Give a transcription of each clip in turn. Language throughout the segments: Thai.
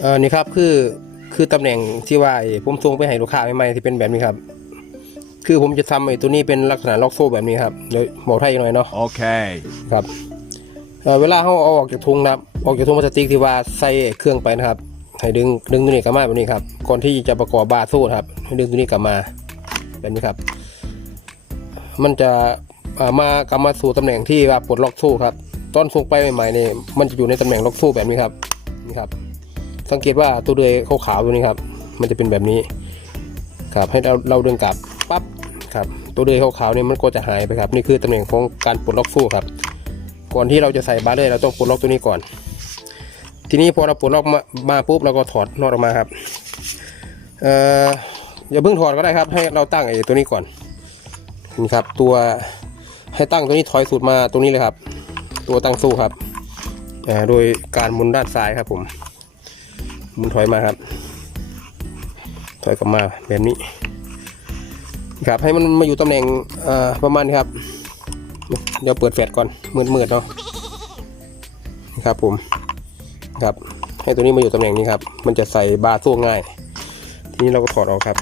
เออนี่ครับคือคือตำแหน่งที่ว่าไอ้ผมส่งไปให้ลูกค้าใหม่ๆที่เป็นแบบนี้ครับ คือผมจะทำไอ้ตัวนี้เป็นลักษณะล็อกโซ่แบบนี้ครับเดี๋ยวบอกไทยหน่อยเนาะ Okay. ครับเอ่อเวลาเขาเอาออกจากถุงนะครับออกจากถุงพลาสติกที่ว่าใส่เครื่องไปนะครับให้ดึงดึงตัวนี้กลับมาแบบนี้ครับก่อนที่จะประกอบบาร์โซ่นะครับให้ดึงตัวนี้กลับมาแบบนี้ครับ มันจะเอ่ามากลับมาสู่ตำแหน่งที่ว่าปลดล็อกโซ่ครับตอนส่งไปใหม่ๆเนี่ยมันจะอยู่ในตำแหน่งล็อกโซ่แบบนี้ครับนี่ครับ สังเกตว่าตัวเดือยขาวๆตัวนี้ครับ มันจะเป็นแบบนี้ครับให้เราเราเดึงกลับปั๊บครับตัวเดือยขาวๆเนี่ยมันก็จะหายไปครับ นี่คือตำแหน่งของการปลดล็อกโซ่ครับ ก่อนที่เราจะใส่บาร์เลยเราต้องปลดล็อกตัวนี้ก่อน ทีนี้พอเราปลดล็อกมามาปุ๊บเราก็ถอดนอตออกมาครับเอ่ออย่าเพิ่งถอดก็ได้ครับ ให้เราตั้งไอ้ตัวนี้ก่อนนี่ครับ ตัวให้ตั้งตัวนี้ถอยสุดมาตรงนี้เลยครับ ตัวตั้งสู้ครับโดยการมุนด้านซ้ายครับผม มุนถอยมาครับ ถอยกลับมาแบบนี้ ครับให้มันมาอยู่ตำแหน่งประมาณนี้ครับ เดี๋ยวเปิดแฟลชก่อนมืดๆเนาะครับผมครับ ให้ตัวนี้มาอยู่ตำแหน่งนี้ครับ มันจะใส่บาร์โซ่ง่าย ทีนี้เราก็ถอดออกครับ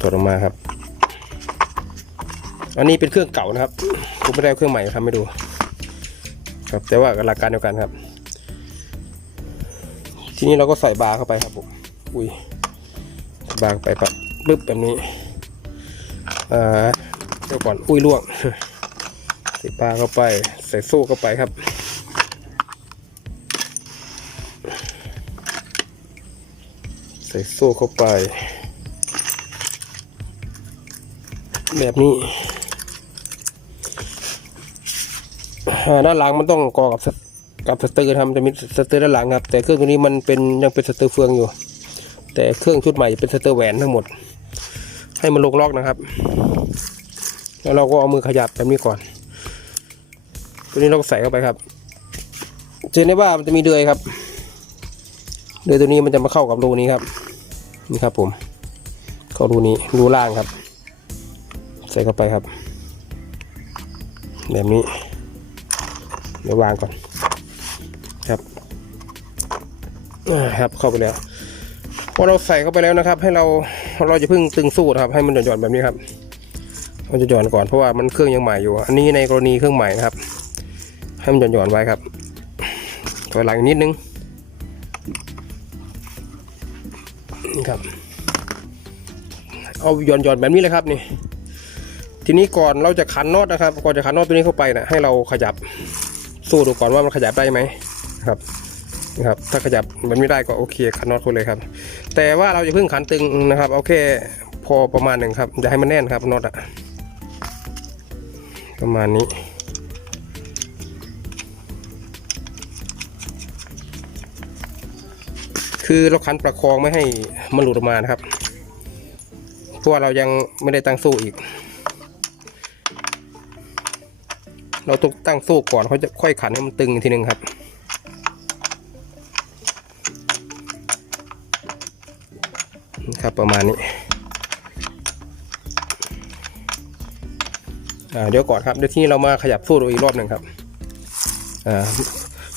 ถอดออกมาครับ อันนี้เป็นเครื่องเก่านะครับผมไม่ได้เอาเครื่องใหม่ทำให้ดู ครับแต่ว่าหลักการเดียวกันครับ ทีนี้เราก็ใส่บาร์เข้าไปครับผมอุ้ยบาร์ไปปับปึ๊บแบบนี้อ่าเดี๋ยวก่อนอุ้ยล่วงใส่ปลาเข้าไป ใส่โซ่เข้าไปครับใส่โซ่เข้าไป แบบนี้ด้านหลังมันต้องกอกับส กับสเตอร์ทำจะมีสเตอร์ด้านหลังครับ แต่เครื่องตัวนี้มันเป็นยังเป็นสเตอร์เฟืองอยู่ แต่เครื่องชุดใหม่จะเป็นสเตอร์แหวนทั้งหมด ให้มันลงล็อกนะครับ แล้วเราก็เอามือขยับแบบนี้ก่อน ตัวนี้เราก็ใส่เข้าไปครับเจนได้ว่ามันจะมีเดือยครับ เดือยตัวนี้มันจะมาเข้ากับรูนี้ครับ นี่ครับผม เข้ารูนี้รูล่างครับ ใส่เข้าไปครับ แบบนี้เดี๋ยววางก่อน ครับเข้าไปแล้วพอเราใส่เข้าไปแล้วนะครับ ให้เราเราจะเพิ่งตึงสู้นะครับ ให้มันหย่อนๆแบบนี้ครับเราจะหย่อนก่อนเพราะว่ามันเครื่องยังใหม่อยู่ อันนี้ในกรณีเครื่องใหม่นะครับ ให้มันหย่อนๆไว้ครับถอยหลังนิดนึงนี่ครับ เอาหย่อนๆแบบนี้เลยครับนี่ ทีนี้ก่อนเราจะขันน็อตนะครับ ก่อนจะขันน็อตตัวนี้เข้าไปนะให้เราขยับสู้ดูก่อนว่ามันขยับได้ไหมครับ นะครับ ถ้าขยับมันไม่ได้ก็โอเคขันน็อตคนเลยครับ แต่ว่าเราจะเพิ่งขันตึงนะครับเอาแค่พอประมาณหนึ่งครับอย่าให้มันแน่นครับน็อตอะประมาณนี้คือเราขันประคองไม่ให้มันหลุดออกมานะครับ เพราะว่าเรายังไม่ได้ตั้งสู้อีก เราต้องตั้งสู้ก่อนเขาจะค่อยขันให้มันตึงอีกทีหนึ่งครับ ครับประมาณนี้เดี๋ยวก่อนครับเดี๋ยวที่นี้เรามาขยับสู้ดูอีกรอบหนึ่งครับอ่า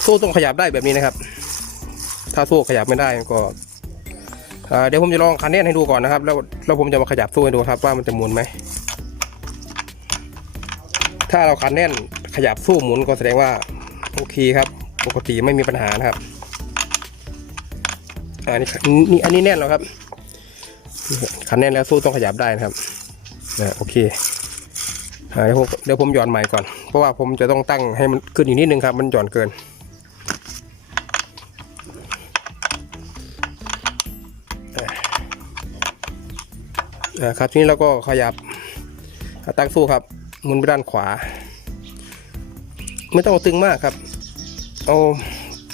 สู้ต้องขยับได้แบบนี้นะครับ ถ้าสู้ขยับไม่ได้ก็เดี๋ยวผมจะลองคันแน่นให้ดูก่อนนะครับ แล้วแล้วผมจะมาขยับสู้ให้ดูครับว่ามันจะหมุนไหมถ้าเราคันแน่นขยับสู้หมุนก็แสดงว่าโอเคครับ ปกติไม่มีปัญหานะครับอันนี้อันนี้แน่นแล้วครับ คันแน่นแล้วสู้ต้องขยับได้นะครับอ่าโอเคเดี๋ยวผมเดี๋ยวผมหย่อนใหม่ก่อน เพราะว่าผมจะต้องตั้งให้มันขึ้นอีกนิดนึงครับ มันหย่อนเกินอ่าครับทีนี้เราก็ขยับตั้งสู้ครับมุนไปด้านขวา ไม่ต้องตึงมากครับ เอา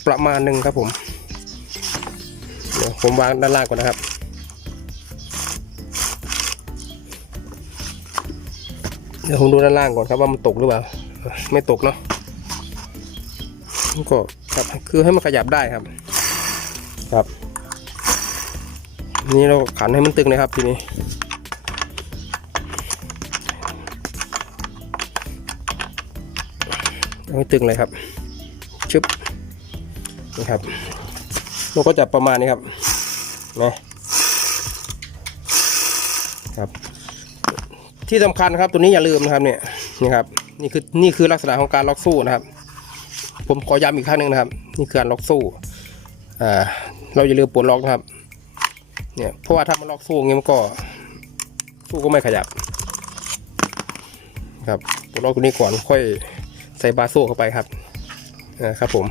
ประมาณหนึ่งครับผม เดี๋ยวผมวางด้านล่างก่อนนะครับ เดี๋ยวผมดูด้านล่างก่อนครับว่ามันตกหรือเปล่า ไม่ตกเนาะก็ครับคือให้มันขยับได้ครับ ครับนี่เราขันให้มันตึงนะครับทีนี้เอาให้ตึงเลยครับ ชึบนะครับเราก็จะประมาณนี้ครับนะครับ ที่สำคัญครับตัวนี้อย่าลืมนะครับเนี่ยนี่ครับนี่คือนี่คือลักษณะของการล็อกสู้นะครับ ผมขอย้ำอีกครั้งหนึ่งนะครับ นี่คือการล็อกสู้อ่าเราอย่าลืมปลดล็อกนะครับเนี่ยเพราะว่าถ้ามันล็อกสู้อย่างงี้มันก็สู้ก็ไม่ขยับครับปลดล็อกตัวนี้ก่อนค่อยใส่บาโซ่เข้าไปครับนะครับผม